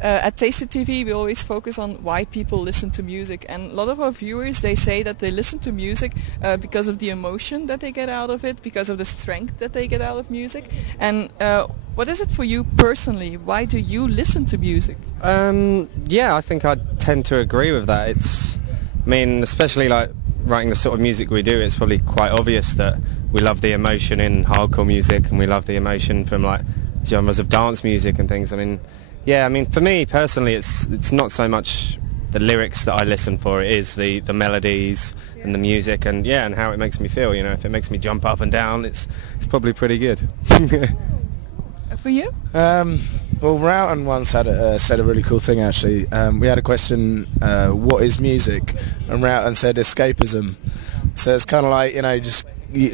at Tasted TV, we always focus on why people listen to music, and a lot of our viewers, they say that they listen to music because of the emotion that they get out of it, because of the strength that they get out of music. And what is it for you personally? Why do you listen to music? Yeah, I think I tend to agree with that. Especially like writing the sort of music we do, it's probably quite obvious that we love the emotion in hardcore music, and we love the emotion from like genres of dance music and things. For me personally, it's not so much the lyrics that I listen for. It is the melodies and the music, and how it makes me feel. If it makes me jump up and down, it's probably pretty good. For you? Well, Rowton once said a really cool thing actually. We had a question, what is music? And Rowton said escapism. So it's kind of like, just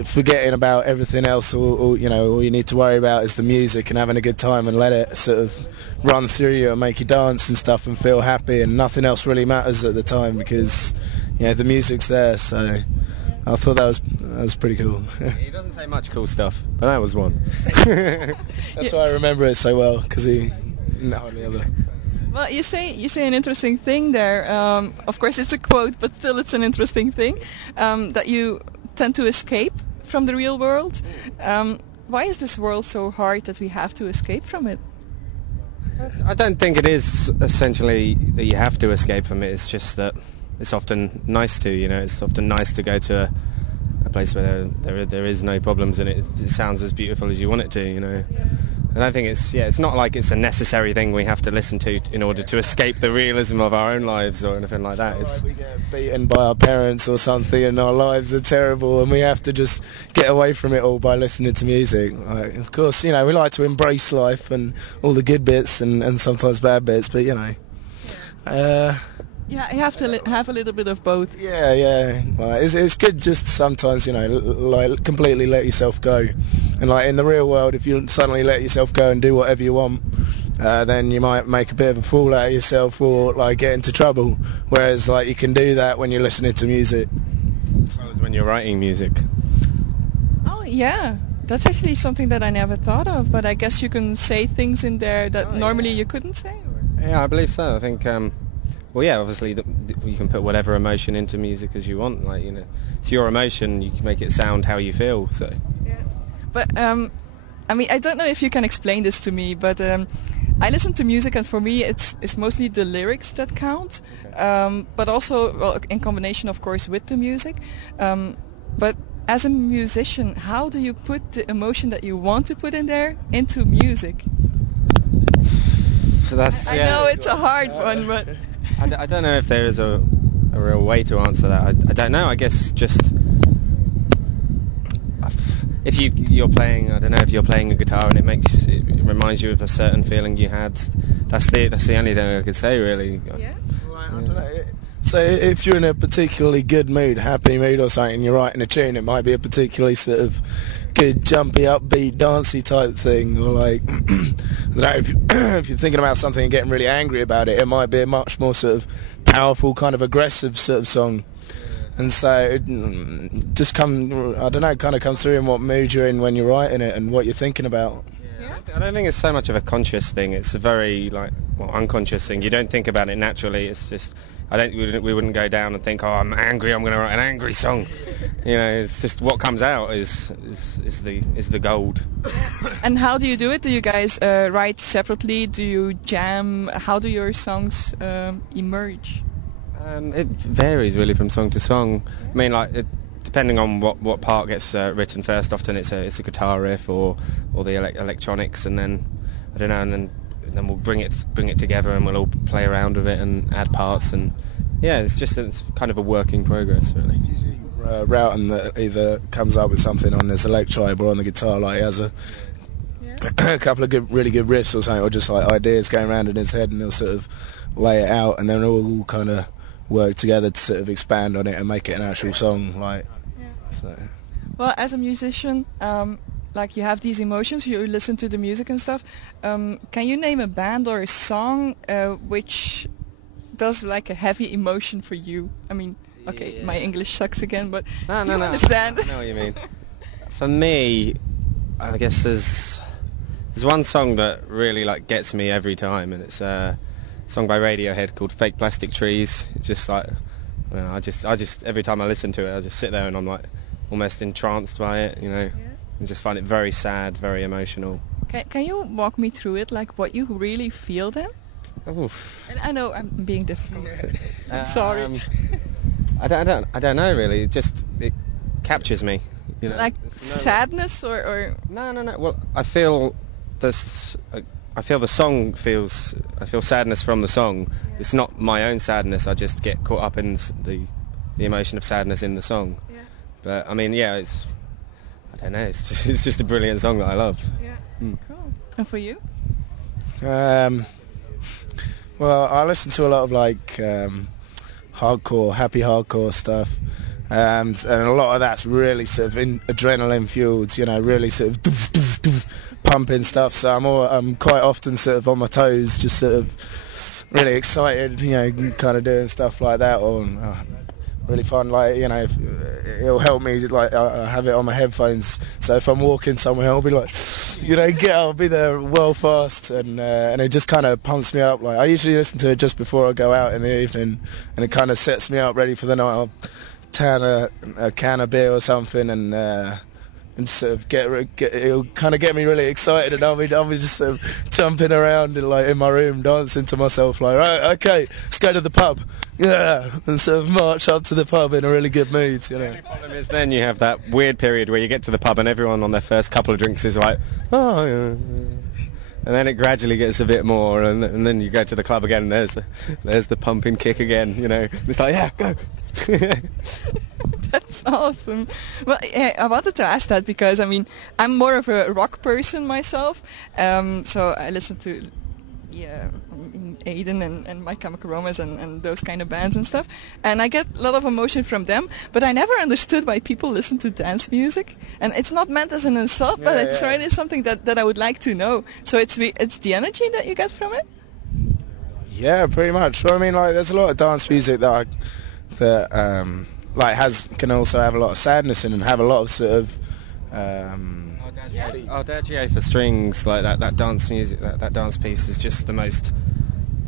forgetting about everything else, or all you need to worry about is the music and having a good time, and let it sort of run through you and make you dance and stuff and feel happy, and nothing else really matters at the time because the music's there. So I thought that was pretty cool. He doesn't say much cool stuff, but that was one. That's why I remember it so well, because he hardly ever. Well, you say an interesting thing there. Of course, it's a quote, but still, it's an interesting thing that you tend to escape from the real world. Why is this world so hard that we have to escape from it? I don't think it is essentially that you have to escape from it. It's just that it's often nice to, it's often nice to go to a place where there is no problems, and it sounds as beautiful as you want it to, And I think it's not like it's a necessary thing we have to listen to in order to escape the realism of our own lives or anything like that. It's not like we get beaten by our parents or something and our lives are terrible and we have to just get away from it all by listening to music. Like, of course, we like to embrace life and all the good bits and sometimes bad bits, but Yeah, you have to have a little bit of both. Yeah. Well, it's good just sometimes, like completely let yourself go. And like in the real world, if you suddenly let yourself go and do whatever you want, then you might make a bit of a fool out of yourself or like get into trouble. Whereas like you can do that when you're listening to music. As well as when you're writing music. Oh yeah. That's actually something that I never thought of, but I guess you can say things in there that normally you couldn't say. Yeah, I believe so. I think obviously you can put whatever emotion into music as you want. Like, it's your emotion. You can make it sound how you feel. So. Yeah. But I don't know if you can explain this to me, but I listen to music, and for me, it's mostly the lyrics that count. Okay. But also, in combination, of course, with the music. But as a musician, how do you put the emotion that you want to put in there into music? I know it's a hard one, but. I don't know if there is a real way to answer that. I don't know. I guess just if you're playing, I don't know, if you're playing a guitar and it reminds you of a certain feeling you had. That's the only thing I could say really. Yeah. Right, I don't know. So if you're in a particularly good mood, happy mood or something, and you're writing a tune, it might be a particularly sort of good, jumpy, upbeat, dancey type thing, or like, I don't know, if you're thinking about something and getting really angry about it, it might be a much more sort of powerful, kind of aggressive sort of song. And so it just kind of comes through in what mood you're in when you're writing it and what you're thinking about. Yeah. I don't think it's so much of a conscious thing. It's a very unconscious thing. You don't think about it naturally. It's just we wouldn't go down and think, I'm angry, I'm going to write an angry song. It's just what comes out is the gold. And how do you do it? Do you guys write separately? Do you jam? How do your songs emerge? It varies really from song to song. Depending on what part gets written first, often it's a guitar riff or the electronics, and then I don't know, and then we'll bring it together and we'll all play around with it and add parts, and it's kind of a work in progress really. It's usually Rowton that either comes up with something on his electric or on the guitar, like he has a couple of really good riffs or something, or just like ideas going around in his head, and he'll sort of lay it out, and then all kind of work together to sort of expand on it and make it an actual song. Well, as a musician, you have these emotions, you listen to the music and stuff. Can you name a band or a song which does like a heavy emotion for you? My English sucks again, but you understand. I know what you mean. For me, I guess there's one song that really gets me every time, and song by Radiohead called Fake Plastic Trees. It's just like, I just every time I listen to it, I just sit there and I'm like almost entranced by it, you know. And just find it very sad, very emotional. Can you walk me through it, like what you really feel then? Oof. And I know I'm being difficult. I'm sorry. I don't know really. It captures me. You know, like sadness or no. Well, I feel this. I feel the song feels. I feel sadness from the song. Yeah. It's not my own sadness. I just get caught up in the emotion of sadness in the song. Yeah. But I mean, yeah, it's. I don't know. It's just a brilliant song that I love. Yeah. Cool. And for you? Well, I listen to a lot of like hardcore, happy hardcore stuff, and a lot of that's really sort of adrenaline fueled, you know, really sort of doof, doof, doof, pumping stuff. So I'm quite often sort of on my toes, just sort of really excited, you know, kind of doing stuff like that, or really fun, like, you know, it'll help me, like, I have it on my headphones, so if I'm walking somewhere, I'll be like, you know, I'll be there well fast, and it just kind of pumps me up. Like, I usually listen to it just before I go out in the evening, and it kind of sets me up ready for the night. I'll tan a can of beer or something, and sort of it'll kind of get me really excited, and I'll be just sort of jumping around in my room, dancing to myself, like, right, okay, let's go to the pub, yeah, and sort of march up to the pub in a really good mood, you know. The only problem is then you have that weird period where you get to the pub and everyone on their first couple of drinks is like, oh yeah. And then it gradually gets a bit more, and then you go to the club again, and there's the pumping kick again, you know. It's like, yeah, go. That's awesome. Well, yeah, I wanted to ask that because, I mean, I'm more of a rock person myself, so I listen to Aiden and My Chemical Romance and those kind of bands and stuff, and I get a lot of emotion from them, but I never understood why people listen to dance music, and it's not meant as an insult, but it's really something that I would like to know. So it's the energy that you get from it? Yeah, pretty much. Well, I mean, like, there's a lot of dance music that can also have a lot of sadness in and have a lot of sort of Adagio for strings, like that dance music, that dance piece is just the most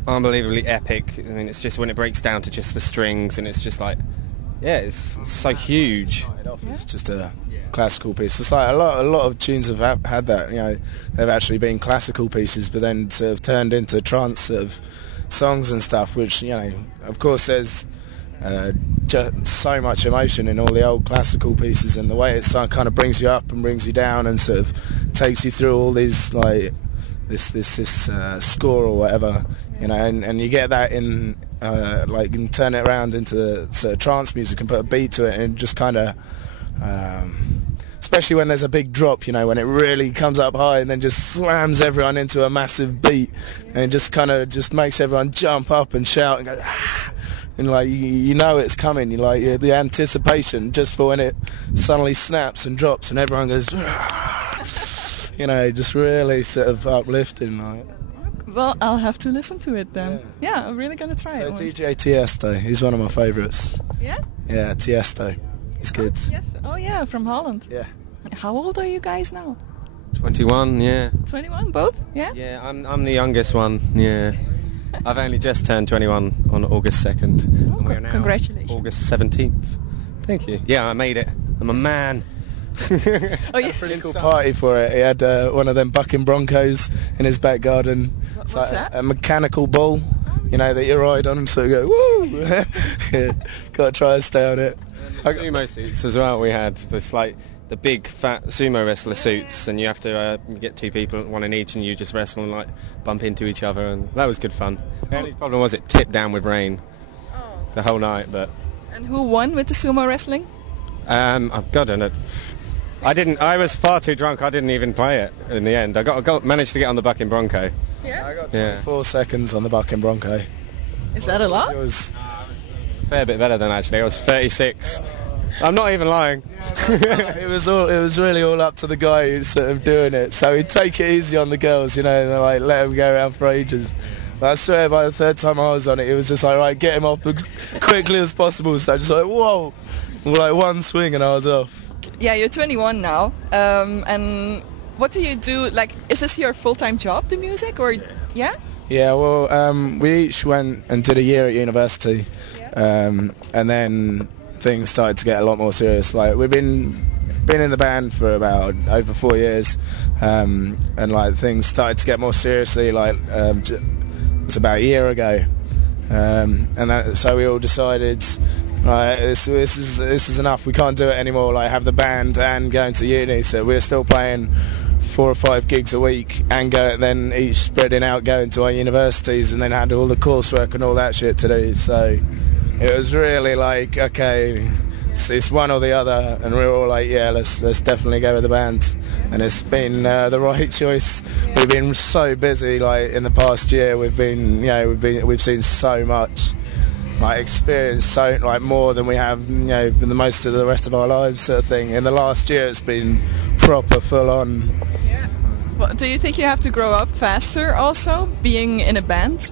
unbelievably epic. I mean, it's just when it breaks down to just the strings, and it's just like, yeah, it's so huge. It's just a classical piece. It's like a lot of tunes have had that, you know, they've actually been classical pieces, but then sort of turned into trance sort of songs and stuff, which, you know, of course there's just so much emotion in all the old classical pieces, and the way it kind of brings you up and brings you down and sort of takes you through all these, like, this score or whatever, you know, and you get that in like, you can turn it around into sort of trance music and put a beat to it, and just kind of especially when there's a big drop, you know, when it really comes up high and then just slams everyone into a massive beat, and it just kind of just makes everyone jump up and shout and go, ah! And like, you know it's coming, the anticipation just for when it suddenly snaps and drops and everyone goes, you know, just really sort of uplifting, like. Well, I'll have to listen to it then. Yeah, I'm really gonna try it. DJ Tiesto, he's one of my favourites. Yeah? Yeah, Tiesto, he's good. Yes. Oh yeah, from Holland. Yeah. How old are you guys now? 21, yeah. 21, both? Yeah? Yeah, I'm the youngest one, yeah. I've only just turned 21 on August 2nd. Oh, and we're now congratulations. August 17th. Thank you. Yeah, I made it. I'm a man. Oh, yes. Pretty cool party for it. He had one of them bucking Broncos in his back garden. What's like that? A mechanical bull, you know, that you ride on and sort of go, woo! Yeah, got to try and stay on it. Sumo suits as well we had. Just like the big fat sumo wrestler suits, and you have to get two people, one in each, and you just wrestle and like bump into each other, and that was good fun. The only problem was it tipped down with rain the whole night. But and who won with the sumo wrestling? I've got it. I was far too drunk. I didn't even play it in the end. I managed to get on the bucking Bronco. Yeah. I got 24 seconds on the bucking Bronco. Is that a lot? It was a fair bit better than actually. I was 36. I'm not even lying. It was really all up to the guy who's sort of doing it. So he'd take it easy on the girls, you know, and like let him go around for ages. But I swear, by the third time I was on it was just like, right, get him off as quickly as possible. So just like, whoa, like one swing and I was off. Yeah, you're 21 now. And what do you do? Like, is this your full-time job, the music, or yeah? Yeah, well, we each went and did a year at university, and then things started to get a lot more serious. Like we've been in the band for about over 4 years, and like things started to get more seriously. Like it was about a year ago, so we all decided, right, this is enough. We can't do it anymore. Like have the band and going to uni. So we're still playing 4 or 5 gigs a week and then each spreading out going to our universities and then had all the coursework and all that shit to do. So it was really like, okay, it's one or the other, and we were all like, yeah, let's definitely go with the band. And it's been the right choice. We've been so busy, like in the past year. We've seen so much, like experience so like more than we have, for the most of the rest of our lives, sort of thing. In the last year, it's been proper full on. Yeah. Well, do you think you have to grow up faster also, being in a band?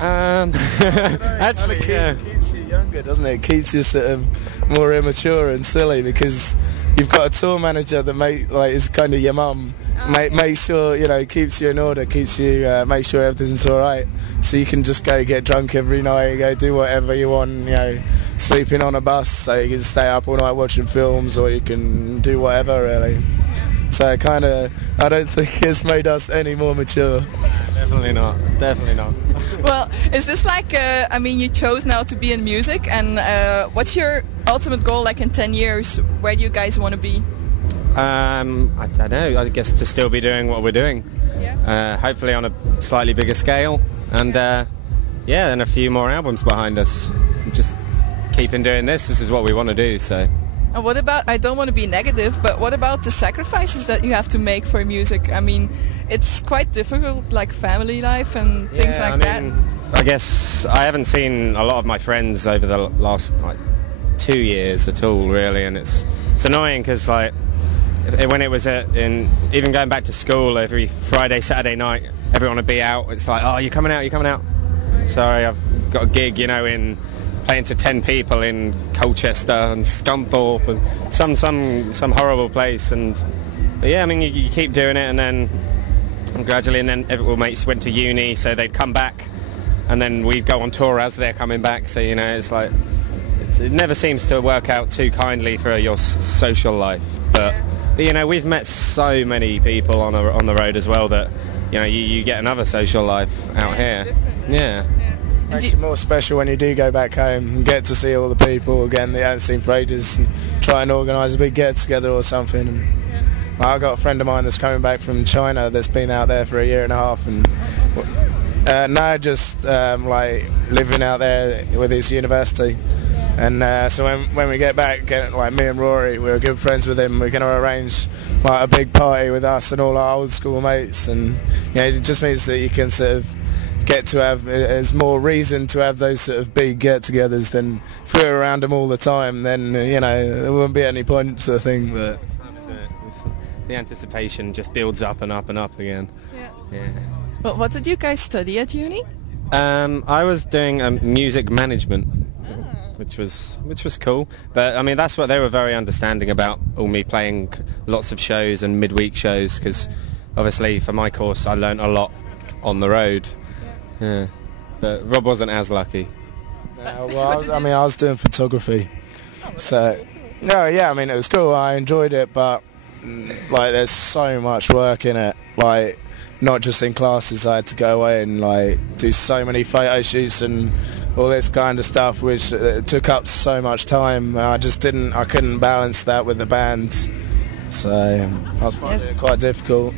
Actually, it keeps you younger, doesn't it? It keeps you sort of more immature and silly because you've got a tour manager that is kind of your mum. Make sure keeps you in order, keeps you make sure everything's all right. So you can just go get drunk every night, go do whatever you want. Sleeping on a bus, so you can stay up all night watching films, or you can do whatever really. So I don't think it's made us any more mature. Definitely not. Well, is this like, you chose now to be in music, and what's your ultimate goal, like in 10 years? Where do you guys want to be? I don't know, I guess to still be doing what we're doing. Yeah. Hopefully on a slightly bigger scale, and and a few more albums behind us. Just keeping doing this is what we want to do, so. And what about, I don't want to be negative, but what about the sacrifices that you have to make for music? I mean, it's quite difficult, like family life and things like that. I guess I haven't seen a lot of my friends over the last 2 years at all, really, and it's annoying because when it was even going back to school, every Friday, Saturday night, everyone would be out. It's like, oh, you're coming out. Sorry, I've got a gig, in playing to 10 people in Colchester and Scunthorpe and some horrible place. But yeah, you keep doing it, and then gradually, and then all mates went to uni, so they'd come back, and then we'd go on tour as they're coming back. So it's like it never seems to work out too kindly for your social life. But we've met so many people on the road as well that you get another social life out here. Yeah. Makes it more special when you do go back home and get to see all the people again that you haven't seen for ages, and try and organise a big get-together or something. And I've got a friend of mine that's coming back from China that's been out there for a year and a half, and now just living out there with his university. And so when we get back, me and Rory, we're good friends with him. We're going to arrange a big party with us and all our old school mates, and it just means that you can sort of get to have, there's more reason to have those sort of big get-togethers than if we were around them all the time. Then there wouldn't be any point, sort of thing. But the anticipation just builds up and up and up again. Yeah. Well, what did you guys study at uni? I was doing music management, which was cool. But that's what they were very understanding about, all me playing lots of shows and midweek shows, because obviously for my course I learnt a lot on the road. Yeah. But Rob wasn't as lucky. I was doing photography. So it was cool. I enjoyed it, but there's so much work in it. Not just in classes, I had to go away and do so many photo shoots and all this kind of stuff, which took up so much time. I couldn't balance that with the band, so I was finding it quite difficult.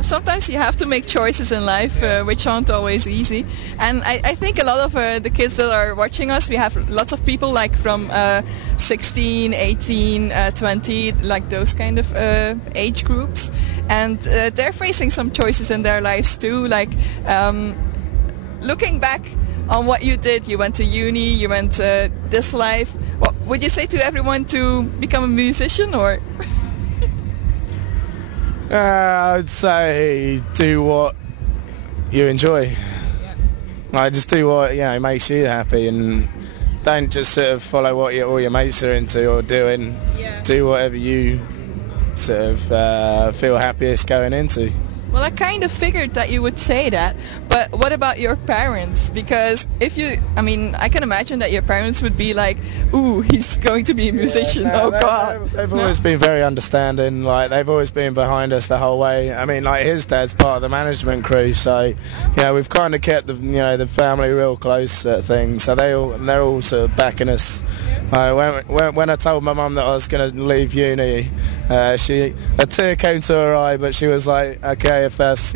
Sometimes you have to make choices in life, which aren't always easy. And I think a lot of the kids that are watching us, we have lots of people from 16, 18, 20, those kind of age groups. And they're facing some choices in their lives too, looking back on what you did. You went to uni, you went this life. What would you say to everyone to become a musician, or? I'd say do what you enjoy. Just do what makes you happy, and don't just sort of follow what all your mates are into or doing. Do whatever you sort of feel happiest going into. Well, I kind of figured that you would say that, But what about your parents? Because I can imagine that your parents would be like, ooh, he's going to be a musician. Yeah, no, God. They've always been very understanding. Like, they've always been behind us the whole way. I mean, like, his dad's part of the management crew, so we've kind of kept the family real close sort of thing. So they're all sort of backing us. When I told my mum that I was going to leave uni, a tear came to her eye, but she was like, okay, if that's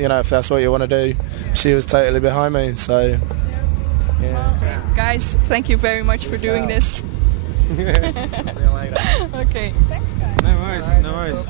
what you want to do. She was totally behind me. So yeah. Guys, thank you very much for doing this. See you later. Okay, thanks guys. No worries.